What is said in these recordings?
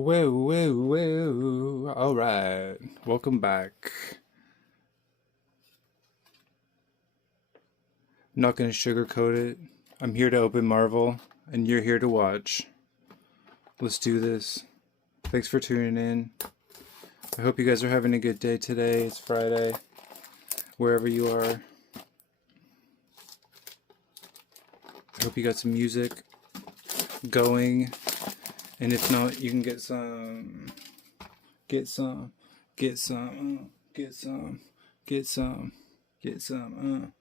Whoa, whoa, whoa. All right. Welcome back. I'm not going to sugarcoat it. I'm here to open Marvel, and you're here to watch. Let's do this. Thanks for tuning in. I hope you guys are having a good day today. It's Friday, wherever you are. I hope you got some music going. And if not, you can get some. Get some. Get some. Get some. Get some. Get some.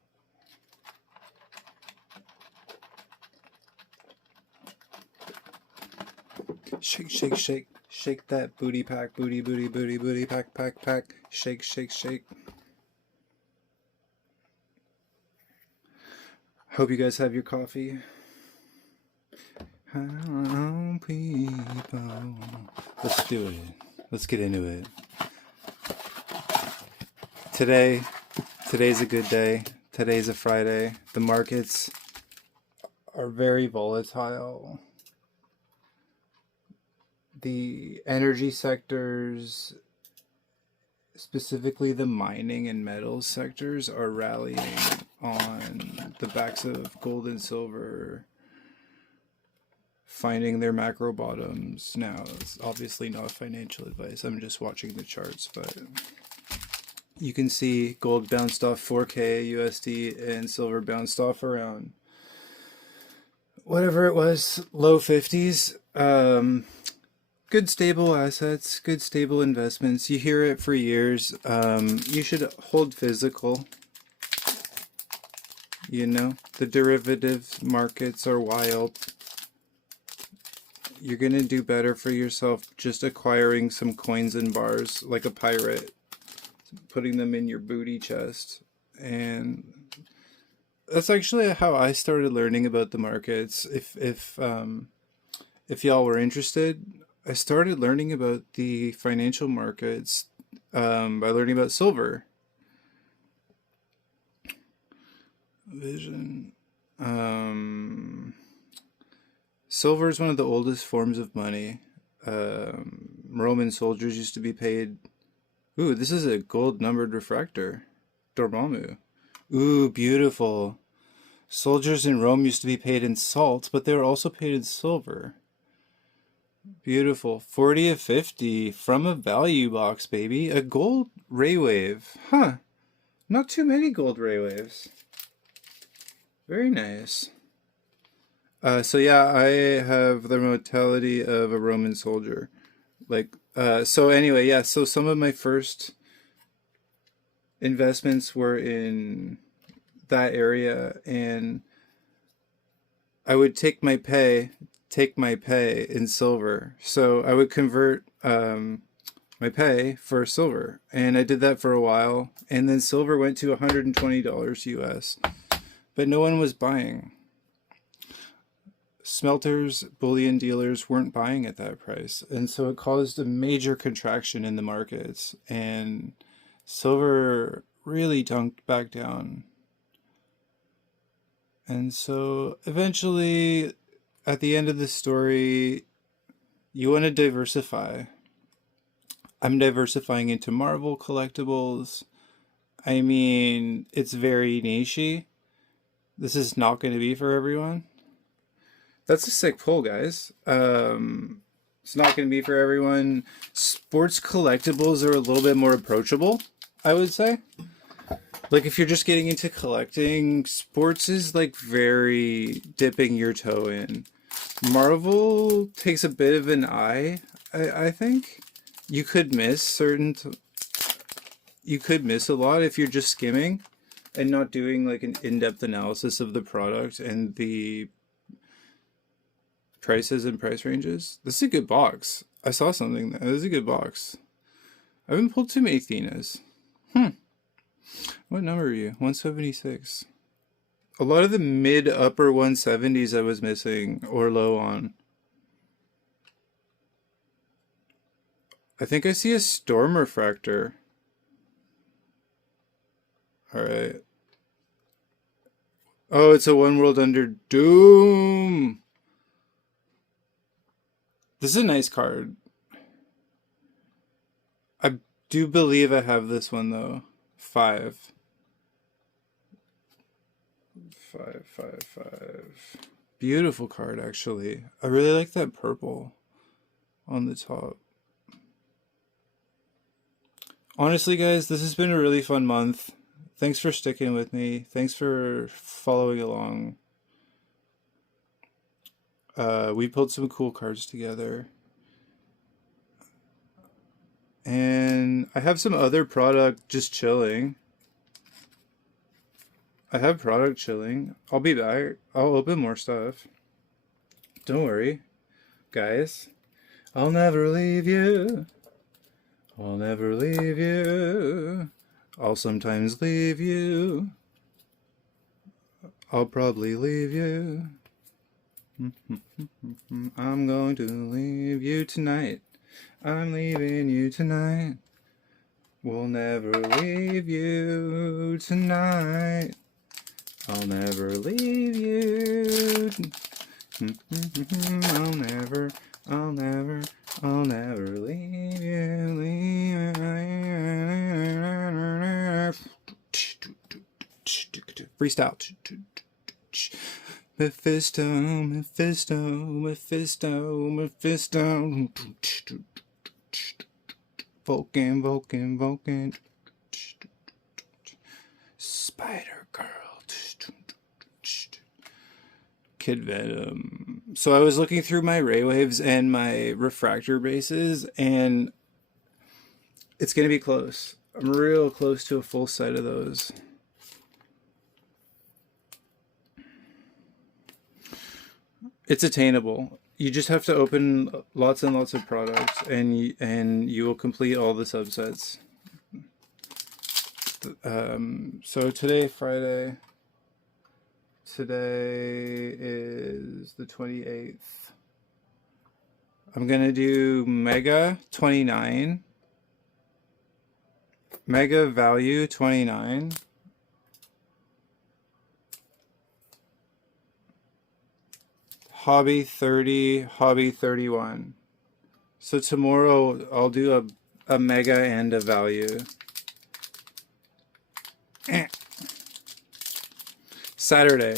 Shake, shake, shake. Shake that booty pack. Booty, booty, booty, booty pack, pack, pack. Shake, shake, shake. Hope you guys have your coffee. Hello, people. Let's do it. Let's get into it. Today's a good day. Today's a Friday. The markets are very volatile. The energy sectors, specifically the mining and metals sectors, are rallying on the backs of gold and silver, finding their macro bottoms. Now, it's obviously not financial advice. I'm just watching the charts, but you can see gold bounced off 4K USD and silver bounced off around whatever it was, low 50s. Good stable assets, good stable investments. You hear it for years. You should hold physical. You know, the derivative markets are wild. You're going to do better for yourself just acquiring some coins and bars like a pirate, putting them in your booty chest. And that's actually how I started learning about the markets. If y'all were interested, I started learning about the financial markets by learning about silver. Vision. Silver is one of the oldest forms of money. Roman soldiers used to be paid. Ooh, this is a gold numbered refractor. Dormammu. Ooh, beautiful. Soldiers in Rome used to be paid in salt, but they were also paid in silver. Beautiful. 40 of 50 from a value box, baby. A gold ray wave. Huh. Not too many gold ray waves. Very nice. So yeah, I have the mortality of a Roman soldier. So anyway, yeah, so some of my first investments were in that area, and I would take my pay in silver. So I would convert my pay for silver, and I did that for a while, and then silver went to $120 US, but no one was buying. Smelters, bullion dealers weren't buying at that price, and so it caused a major contraction in the markets, and silver really dunked back down. And so eventually, at the end of the story, you want to diversify. I'm diversifying into Marvel collectibles. I mean, it's very niche-y. This is not going to be for everyone. That's a sick pull, guys. It's not going to be for everyone. Sports collectibles are a little bit more approachable, I would say. Like, if you're just getting into collecting, sports is like very dipping your toe in. Marvel takes a bit of an eye, I think. You could miss you could miss a lot if you're just skimming and not doing like an in-depth analysis of the product and the prices and price ranges. This is a good box. I saw something there. This is a good box. I haven't pulled too many Thenas. What number are you? 176. A lot of the mid-upper 170s I was missing or low on. I think I see a storm refractor. Alright. Oh, it's a One World Under Doom. This is a nice card. do believe I have this one though. 5. 5, 5, 5. Beautiful card, actually. I really like that purple on the top. Honestly, guys, this has been a really fun month. Thanks for sticking with me. Thanks for following along. We pulled some cool cards together. And I have some other product just chilling. I have product chilling. I'll be back. I'll open more stuff. Don't worry, guys. I'll never leave you. I'll never leave you. I'll sometimes leave you. I'll probably leave you. I'm going to leave you tonight. I'm leaving you tonight. We'll never leave you tonight. I'll never leave you. I'll never leave you. Freestyle. Mephisto, Mephisto, Mephisto, Mephisto. Vulcan, Vulcan, Vulcan. Spider Girl. Kid Venom. So I was looking through my ray waves and my refractor bases, and it's going to be close. I'm real close to a full set of those. It's attainable. You just have to open lots and lots of products, and you will complete all the subsets. So today, Friday. Today is the 28th. I'm gonna do Mega 29. Mega Value 29. Hobby 30, Hobby 31. So tomorrow I'll do a Mega and a Value. Saturday.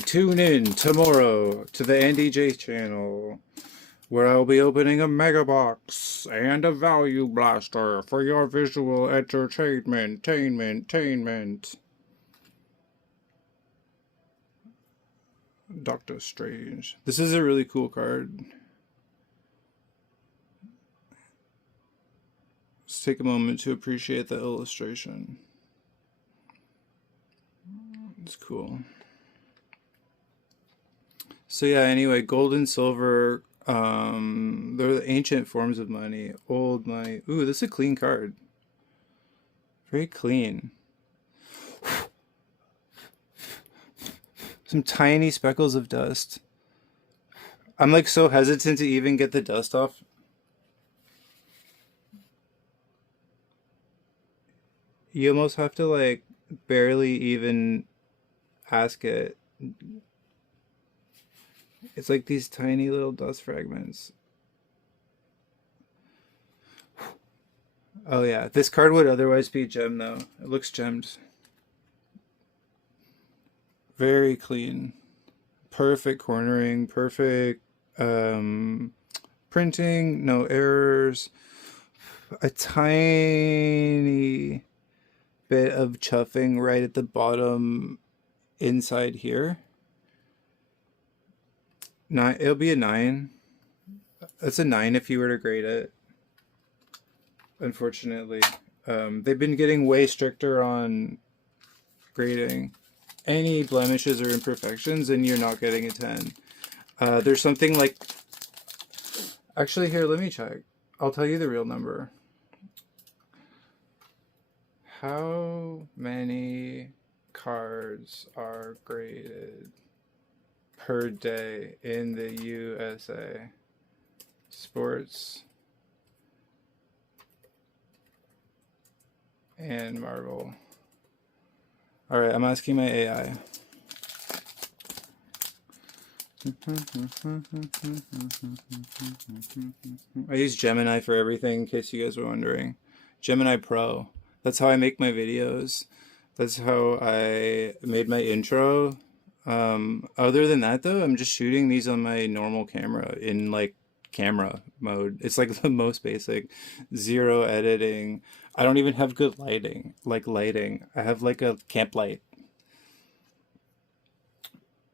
Tune in tomorrow to the Andy J channel, where I'll be opening a Mega Box and a Value Blaster for your visual entertainment. Doctor Strange. This is a really cool card. Let's take a moment to appreciate the illustration. It's cool. So yeah, anyway, gold and silver, they're the ancient forms of money, old money. Ooh, this is a clean card. Very clean. Some tiny speckles of dust. I'm like so hesitant to even get the dust off. You almost have to like barely even ask it. It's like these tiny little dust fragments. Oh yeah, this card would otherwise be gemmed though. It looks gemmed. Very clean. Perfect cornering, perfect printing, no errors. A tiny bit of chuffing right at the bottom inside here. It'll be a 9. That's a 9 if you were to grade it. Unfortunately, they've been getting way stricter on grading any blemishes or imperfections, and you're not getting a 10. There's something like, actually here, let me check. I'll tell you the real number. How many cards are graded per day in the USA? Sports and Marvel. Alright, I'm asking my AI. I use Gemini for everything, in case you guys were wondering. Gemini Pro. That's how I make my videos. That's how I made my intro. Other than that, though, I'm just shooting these on my normal camera in like camera mode. It's like the most basic, zero editing. I don't even have good lighting. Like lighting, I have like a camp light.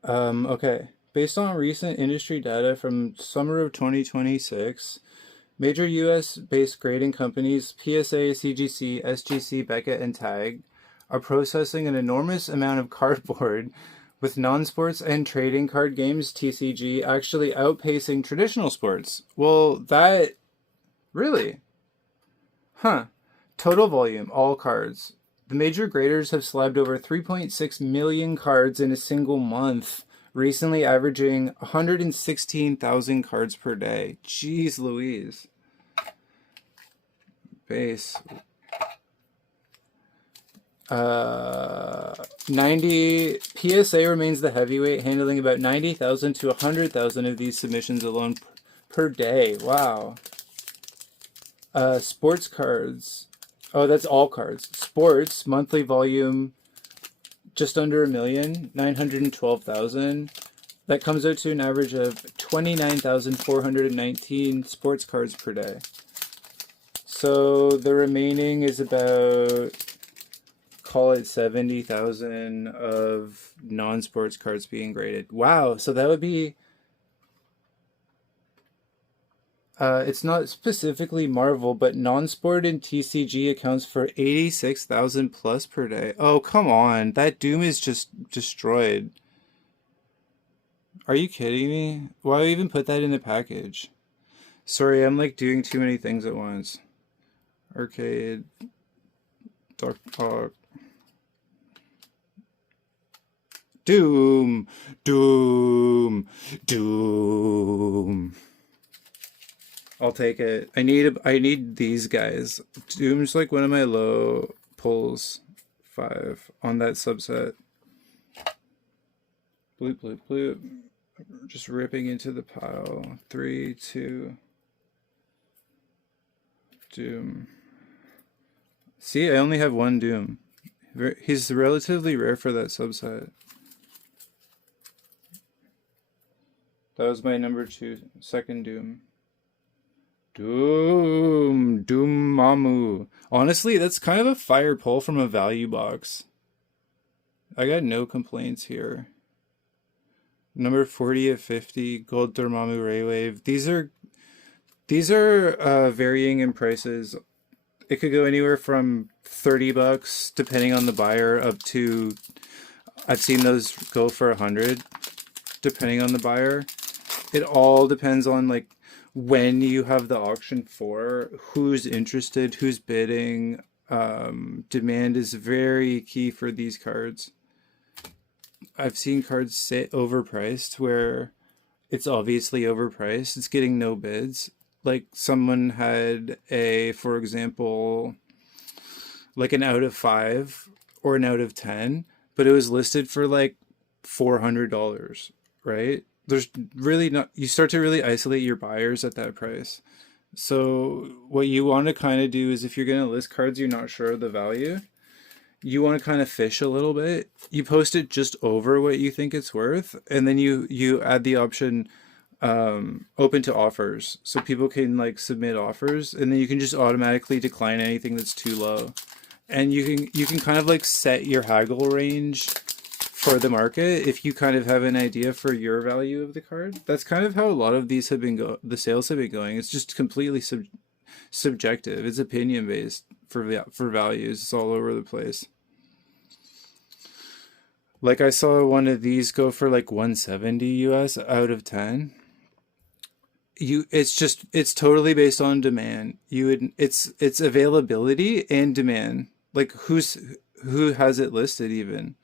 Okay. Based on recent industry data from summer of 2026, major US-based grading companies PSA, CGC, SGC, Beckett, and TAG are processing an enormous amount of cardboard, with non-sports and trading card games TCG actually outpacing traditional sports. Well, that really? Huh. Total volume, all cards. The major graders have slabbed over 3.6 million cards in a single month, recently averaging 116,000 cards per day. Jeez Louise. Base. 90 PSA remains the heavyweight, handling about 90,000 to 100,000 of these submissions alone per day. Wow. Sports cards. Oh, that's all cards. Sports monthly volume just under 1,912,000. That comes out to an average of 29,419 sports cards per day. So the remaining is about, call it 70,000 of non-sports cards being graded. Wow, so that would be... it's not specifically Marvel, but non-sport and TCG accounts for 86,000 plus per day. Oh, come on. That Doom is just destroyed. Are you kidding me? Why even put that in the package? Sorry, I'm like doing too many things at once. Arcade. Dark Talk. Doom. Doom. Doom. I'll take it. I need these guys. Doom's like one of my low pulls. 5 on that subset. Bloop, bloop, bloop. Just ripping into the pile. 3, 2. Doom. See, I only have one Doom. He's relatively rare for that subset. That was my number 2, second Doom. Dormammu. Honestly, that's kind of a fire pull from a value box. I got no complaints here. Number 40 of 50, gold Dormammu Ray Wave. These are varying in prices. It could go anywhere from $30, depending on the buyer, up to, I've seen those go for 100, depending on the buyer. It all depends on like when you have the auction for, who's interested, who's bidding. Demand is very key for these cards. I've seen cards sit overpriced where it's obviously overpriced. It's getting no bids. Like someone had a, for example, like an out of 5 or an out of 10, but it was listed for like $400, right? There's really not, you start to really isolate your buyers at that price. So what you want to kind of do is, if you're going to list cards you're not sure of the value, you want to kind of fish a little bit. You post it just over what you think it's worth, and then you add the option open to offers, so people can like submit offers, and then you can just automatically decline anything that's too low. And you can kind of like set your haggle range for the market if you kind of have an idea for your value of the card. That's kind of how a lot of these have been the sales have been going. It's just completely subjective. It's opinion based for values. It's all over the place. Like I saw one of these go for like 170 US out of 10. It's totally based on demand. It's availability and demand. Like who has it listed even?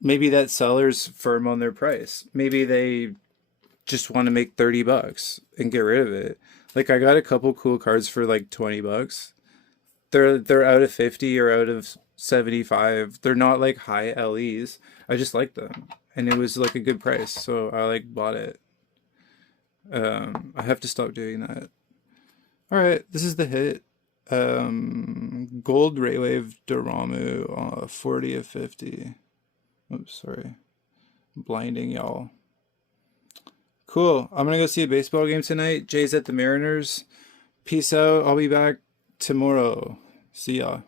Maybe that seller's firm on their price. Maybe they just want to make $30 and get rid of it. Like I got a couple cool cards for like $20. They're out of 50 or out of $75. They're not like high LEs. I just like them. And it was like a good price, so I like bought it. I have to stop doing that. All right, this is the hit. Gold Raywave Dormammu, 40 of 50. Oops, sorry. Blinding y'all. Cool. I'm gonna go see a baseball game tonight. Jay's at the Mariners. Peace out. I'll be back tomorrow. See ya.